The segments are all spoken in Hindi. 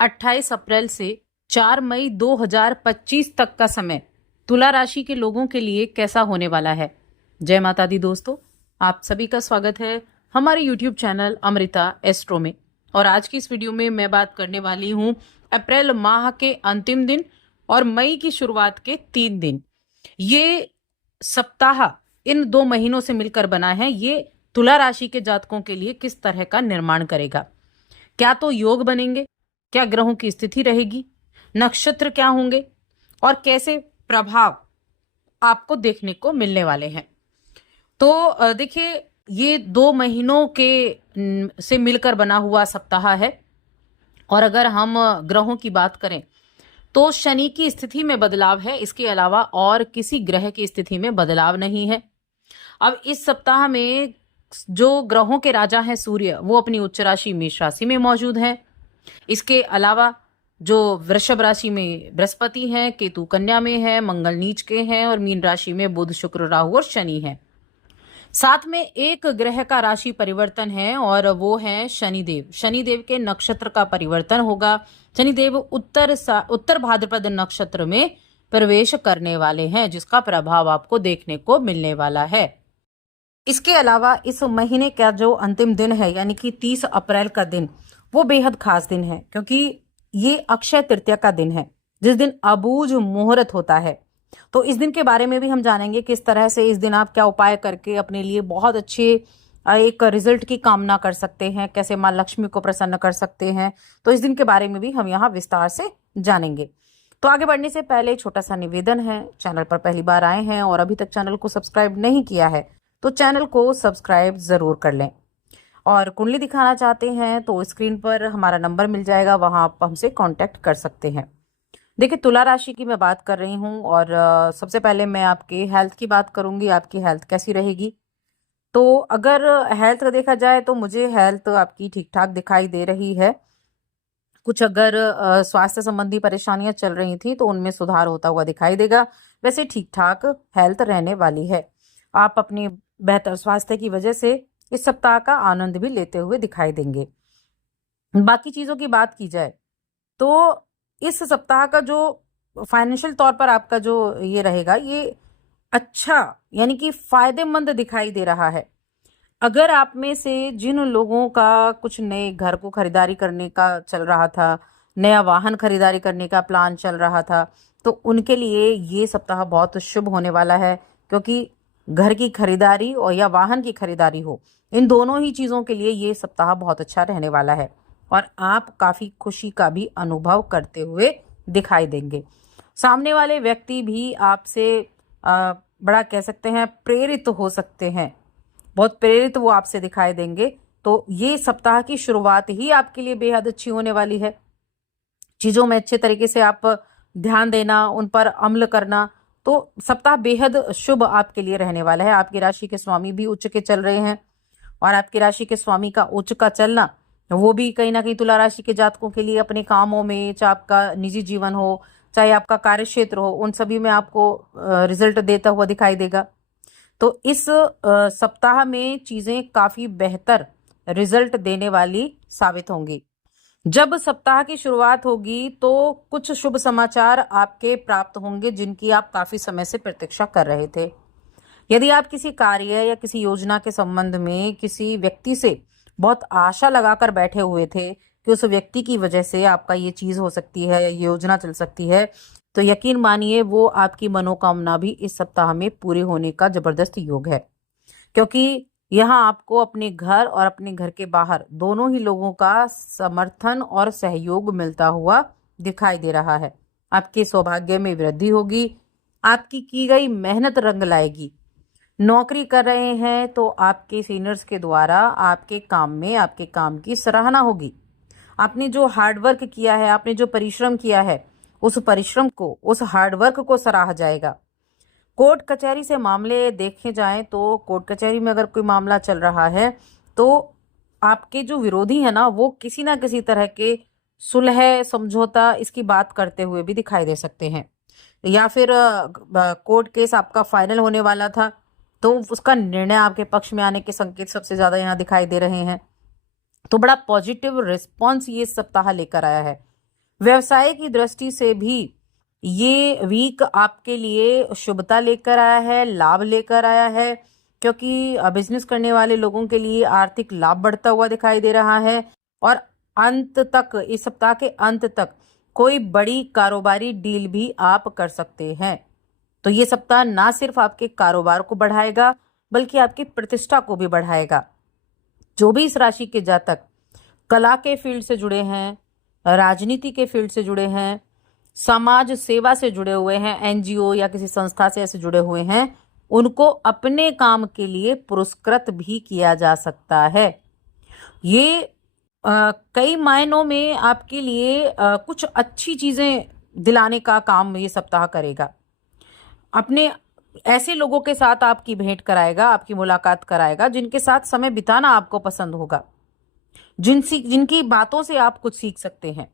28 अप्रैल से 4 मई 2025 तक का समय तुला राशि के लोगों के लिए कैसा होने वाला है। जय माता दी दोस्तों, आप सभी का स्वागत है हमारे YouTube चैनल अमृता एस्ट्रो में। और आज की इस वीडियो में मैं बात करने वाली हूँ अप्रैल माह के अंतिम दिन और मई की शुरुआत के 3 दिन। ये सप्ताह इन 2 महीनों से मिलकर बना है। ये तुला राशि के जातकों के लिए किस तरह का निर्माण करेगा, क्या तो योग बनेंगे, क्या ग्रहों की स्थिति रहेगी, नक्षत्र क्या होंगे और कैसे प्रभाव आपको देखने को मिलने वाले हैं। तो देखिए, ये 2 महीनों के से मिलकर बना हुआ सप्ताह है। और अगर हम ग्रहों की बात करें तो शनि की स्थिति में बदलाव है, इसके अलावा और किसी ग्रह की स्थिति में बदलाव नहीं है। अब इस सप्ताह में जो ग्रहों के राजा हैं सूर्य, वो अपनी उच्च राशि मेष राशि में मौजूद है। इसके अलावा जो वृषभ राशि में बृहस्पति हैं, केतु कन्या में है, मंगल नीच के हैं और मीन राशि में बुध शुक्र राहु और शनि है। साथ में एक ग्रह का राशि परिवर्तन है और वो है शनिदेव। शनिदेव के नक्षत्र का परिवर्तन होगा। शनिदेव उत्तर भाद्रपद नक्षत्र में प्रवेश करने वाले हैं, जिसका प्रभाव आपको देखने को मिलने वाला है। इसके अलावा इस महीने का जो अंतिम दिन है, यानी कि 30 अप्रैल का दिन, वो बेहद खास दिन है, क्योंकि ये अक्षय तृतीया का दिन है, जिस दिन अबूझ मुहूर्त होता है। तो इस दिन के बारे में भी हम जानेंगे, किस तरह से इस दिन आप क्या उपाय करके अपने लिए बहुत अच्छे एक रिजल्ट की कामना कर सकते हैं, कैसे माँ लक्ष्मी को प्रसन्न कर सकते हैं। तो इस दिन के बारे में भी हम यहाँ विस्तार से जानेंगे। तो आगे बढ़ने से पहले छोटा सा निवेदन है, चैनल पर पहली बार आए हैं और अभी तक चैनल को सब्सक्राइब नहीं किया है तो चैनल को सब्सक्राइब जरूर कर लें। और कुंडली दिखाना चाहते हैं तो स्क्रीन पर हमारा नंबर मिल जाएगा, वहां आप हमसे कांटेक्ट कर सकते हैं। देखिए, तुला राशि की मैं बात कर रही हूँ और सबसे पहले मैं आपके हेल्थ की बात करूंगी, आपकी हेल्थ कैसी रहेगी। तो अगर हेल्थ का देखा जाए तो मुझे हेल्थ आपकी ठीक ठाक दिखाई दे रही है। कुछ अगर स्वास्थ्य संबंधी परेशानियां चल रही थी तो उनमें सुधार होता हुआ दिखाई देगा। वैसे ठीक ठाक हेल्थ रहने वाली है। आप अपनी बेहतर स्वास्थ्य की वजह से इस सप्ताह का आनंद भी लेते हुए दिखाई देंगे। बाकी चीजों की बात की जाए तो इस सप्ताह का जो फाइनेंशियल तौर पर आपका जो ये रहेगा, ये अच्छा यानी कि फायदेमंद दिखाई दे रहा है। अगर आप में से जिन लोगों का कुछ नए घर को खरीदारी करने का चल रहा था, नया वाहन खरीदारी करने का प्लान चल रहा था, तो उनके लिए ये सप्ताह बहुत शुभ होने वाला है। क्योंकि घर की खरीदारी और या वाहन की खरीदारी हो, इन दोनों ही चीज़ों के लिए ये सप्ताह बहुत अच्छा रहने वाला है और आप काफ़ी खुशी का भी अनुभव करते हुए दिखाई देंगे। सामने वाले व्यक्ति भी आपसे बड़ा कह सकते हैं प्रेरित हो सकते हैं, बहुत प्रेरित वो आपसे दिखाई देंगे। तो ये सप्ताह की शुरुआत ही आपके लिए बेहद अच्छी होने वाली है। चीज़ों में अच्छे तरीके से आप ध्यान देना, उन पर अमल करना, तो सप्ताह बेहद शुभ आपके लिए रहने वाला है। आपकी राशि के स्वामी भी उच्च के चल रहे हैं और आपकी राशि के स्वामी का उच्च का चलना वो भी कहीं ना कहीं तुला राशि के जातकों के लिए अपने कामों में, चाहे आपका निजी जीवन हो, चाहे आपका कार्य क्षेत्र हो, उन सभी में आपको रिजल्ट देता हुआ दिखाई देगा। तो इस सप्ताह में चीजें काफी बेहतर रिजल्ट देने वाली साबित होंगी। जब सप्ताह की शुरुआत होगी तो कुछ शुभ समाचार आपके प्राप्त होंगे, जिनकी आप काफी समय से प्रतीक्षा कर रहे थे। यदि आप किसी कार्य या किसी योजना के संबंध में किसी व्यक्ति से बहुत आशा लगाकर बैठे हुए थे कि उस व्यक्ति की वजह से आपका ये चीज हो सकती है या योजना चल सकती है, तो यकीन मानिए वो आपकी मनोकामना भी इस सप्ताह में पूरे होने का जबरदस्त योग है। क्योंकि यहाँ आपको अपने घर और अपने घर के बाहर दोनों ही लोगों का समर्थन और सहयोग मिलता हुआ दिखाई दे रहा है। आपके सौभाग्य में वृद्धि होगी, आपकी की गई मेहनत रंग लाएगी। नौकरी कर रहे हैं तो आपके सीनियर्स के द्वारा आपके काम में आपके काम की सराहना होगी। आपने जो हार्डवर्क किया है, आपने जो परिश्रम किया है, उस परिश्रम को, उस हार्डवर्क को सराहा जाएगा। कोर्ट कचहरी से मामले देखे जाएं तो कोर्ट कचहरी में अगर कोई मामला चल रहा है तो आपके जो विरोधी है ना, वो किसी ना किसी तरह के सुलह समझौता इसकी बात करते हुए भी दिखाई दे सकते हैं। या फिर कोर्ट केस आपका फाइनल होने वाला था तो उसका निर्णय आपके पक्ष में आने के संकेत सबसे ज्यादा यहाँ दिखाई दे रहे हैं। तो बड़ा पॉजिटिव रिस्पॉन्स ये सप्ताह लेकर आया है। व्यवसाय की दृष्टि से भी ये वीक आपके लिए शुभता लेकर आया है, लाभ लेकर आया है, क्योंकि बिजनेस करने वाले लोगों के लिए आर्थिक लाभ बढ़ता हुआ दिखाई दे रहा है। और अंत तक, इस सप्ताह के अंत तक कोई बड़ी कारोबारी डील भी आप कर सकते हैं। तो ये सप्ताह ना सिर्फ आपके कारोबार को बढ़ाएगा बल्कि आपकी प्रतिष्ठा को भी बढ़ाएगा। जो भी इस राशि के जातक कला के फील्ड से जुड़े हैं, राजनीति के फील्ड से जुड़े हैं, समाज सेवा से जुड़े हुए हैं, एनजीओ या किसी संस्था से ऐसे जुड़े हुए हैं, उनको अपने काम के लिए पुरस्कृत भी किया जा सकता है। ये कई मायनों में आपके लिए कुछ अच्छी चीजें दिलाने का काम ये सप्ताह करेगा। अपने ऐसे लोगों के साथ आपकी भेंट कराएगा, आपकी मुलाकात कराएगा जिनके साथ समय बिताना आपको पसंद होगा, जिनकी बातों से आप कुछ सीख सकते हैं।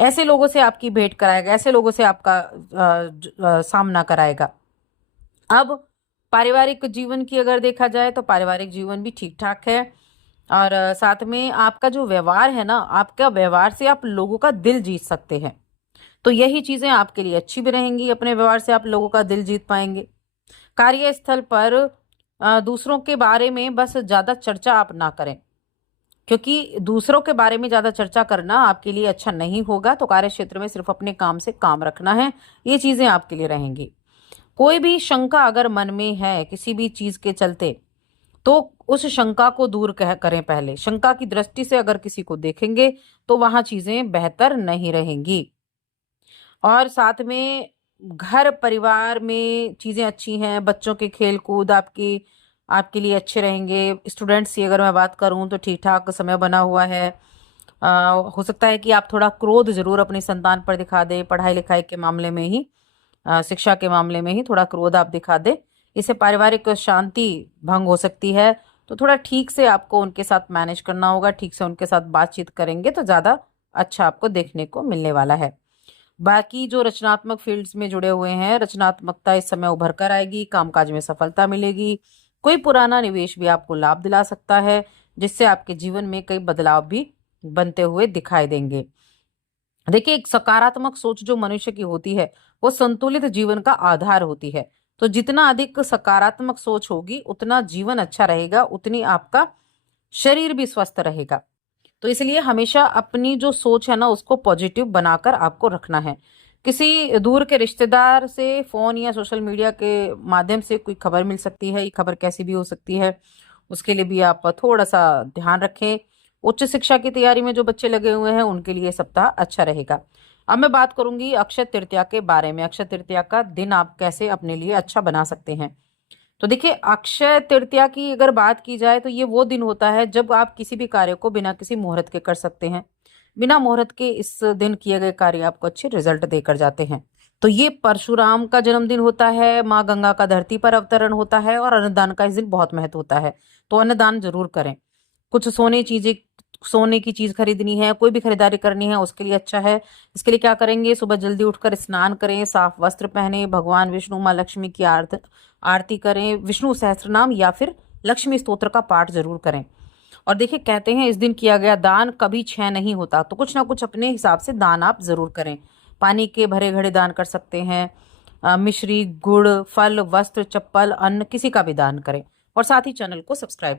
ऐसे लोगों से आपकी भेंट कराएगा, ऐसे लोगों से आपका सामना कराएगा। अब पारिवारिक जीवन की अगर देखा जाए तो पारिवारिक जीवन भी ठीक ठाक है। और साथ में आपका जो व्यवहार है ना, आपका व्यवहार से आप लोगों का दिल जीत सकते हैं। तो यही चीजें आपके लिए अच्छी भी रहेंगी, अपने व्यवहार से आप लोगों का दिल जीत पाएंगे। कार्यस्थल पर दूसरों के बारे में बस ज्यादा चर्चा आप ना करें, क्योंकि दूसरों के बारे में ज्यादा चर्चा करना आपके लिए अच्छा नहीं होगा। तो कार्य क्षेत्र में सिर्फ अपने काम से काम रखना है, ये चीजें आपके लिए रहेंगी। कोई भी शंका अगर मन में है किसी भी चीज के चलते, तो उस शंका को दूर करें। पहले शंका की दृष्टि से अगर किसी को देखेंगे तो वहां चीजें बेहतर नहीं रहेंगी। और साथ में घर परिवार में चीजें अच्छी हैं, बच्चों के खेल कूद आपके लिए अच्छे रहेंगे। स्टूडेंट्स की अगर मैं बात करूं तो ठीक ठाक समय बना हुआ है। हो सकता है कि आप थोड़ा क्रोध जरूर अपनी संतान पर दिखा दे, पढ़ाई लिखाई के मामले में ही, शिक्षा के मामले में ही थोड़ा क्रोध आप दिखा दे। इससे पारिवारिक शांति भंग हो सकती है। तो थोड़ा ठीक से आपको उनके साथ मैनेज करना होगा, ठीक से उनके साथ बातचीत करेंगे तो ज्यादा अच्छा आपको देखने को मिलने वाला है। बाकी जो रचनात्मक फील्ड्स में जुड़े हुए हैं, रचनात्मकता इस समय उभर कर आएगी, कामकाज में सफलता मिलेगी। कोई पुराना निवेश भी आपको लाभ दिला सकता है, जिससे आपके जीवन में कई बदलाव भी बनते हुए दिखाई देंगे। देखिए, एक सकारात्मक सोच जो मनुष्य की होती है वो संतुलित जीवन का आधार होती है। तो जितना अधिक सकारात्मक सोच होगी उतना जीवन अच्छा रहेगा, उतनी आपका शरीर भी स्वस्थ रहेगा। तो इसलिए हमेशा अपनी जो सोच है ना उसको पॉजिटिव बनाकर आपको रखना है। किसी दूर के रिश्तेदार से फोन या सोशल मीडिया के माध्यम से कोई खबर मिल सकती है, ये खबर कैसी भी हो सकती है, उसके लिए भी आप थोड़ा सा ध्यान रखें। उच्च शिक्षा की तैयारी में जो बच्चे लगे हुए हैं उनके लिए सप्ताह अच्छा रहेगा। अब मैं बात करूंगी अक्षय तृतीया के बारे में। अक्षय तृतीया का दिन आप कैसे अपने लिए अच्छा बना सकते हैं। तो देखिए, अक्षय तृतीया की अगर बात की जाए तो ये वो दिन होता है जब आप किसी भी कार्य को बिना किसी मुहूर्त के कर सकते हैं। बिना मुहूर्त के इस दिन किए गए कार्य आपको अच्छे रिजल्ट देकर जाते हैं। तो ये परशुराम का जन्मदिन होता है, माँ गंगा का धरती पर अवतरण होता है और अन्नदान का इस दिन बहुत महत्व होता है। तो अन्नदान जरूर करें। कुछ सोने की चीज खरीदनी है, कोई भी खरीदारी करनी है, उसके लिए अच्छा है। इसके लिए क्या करेंगे, सुबह जल्दी उठकर स्नान करें, साफ वस्त्र पहने, भगवान विष्णु माँ लक्ष्मी की आरती करें, विष्णु सहस्त्रनाम या फिर लक्ष्मी स्तोत्र का पाठ जरूर करें। और देखिए, कहते हैं इस दिन किया गया दान कभी क्षय नहीं होता। तो कुछ ना कुछ अपने हिसाब से दान आप जरूर करें। पानी के भरे घड़े दान कर सकते हैं, मिश्री, गुड़, फल, वस्त्र, चप्पल, अन्न, किसी का भी दान करें। और साथ ही चैनल को सब्सक्राइब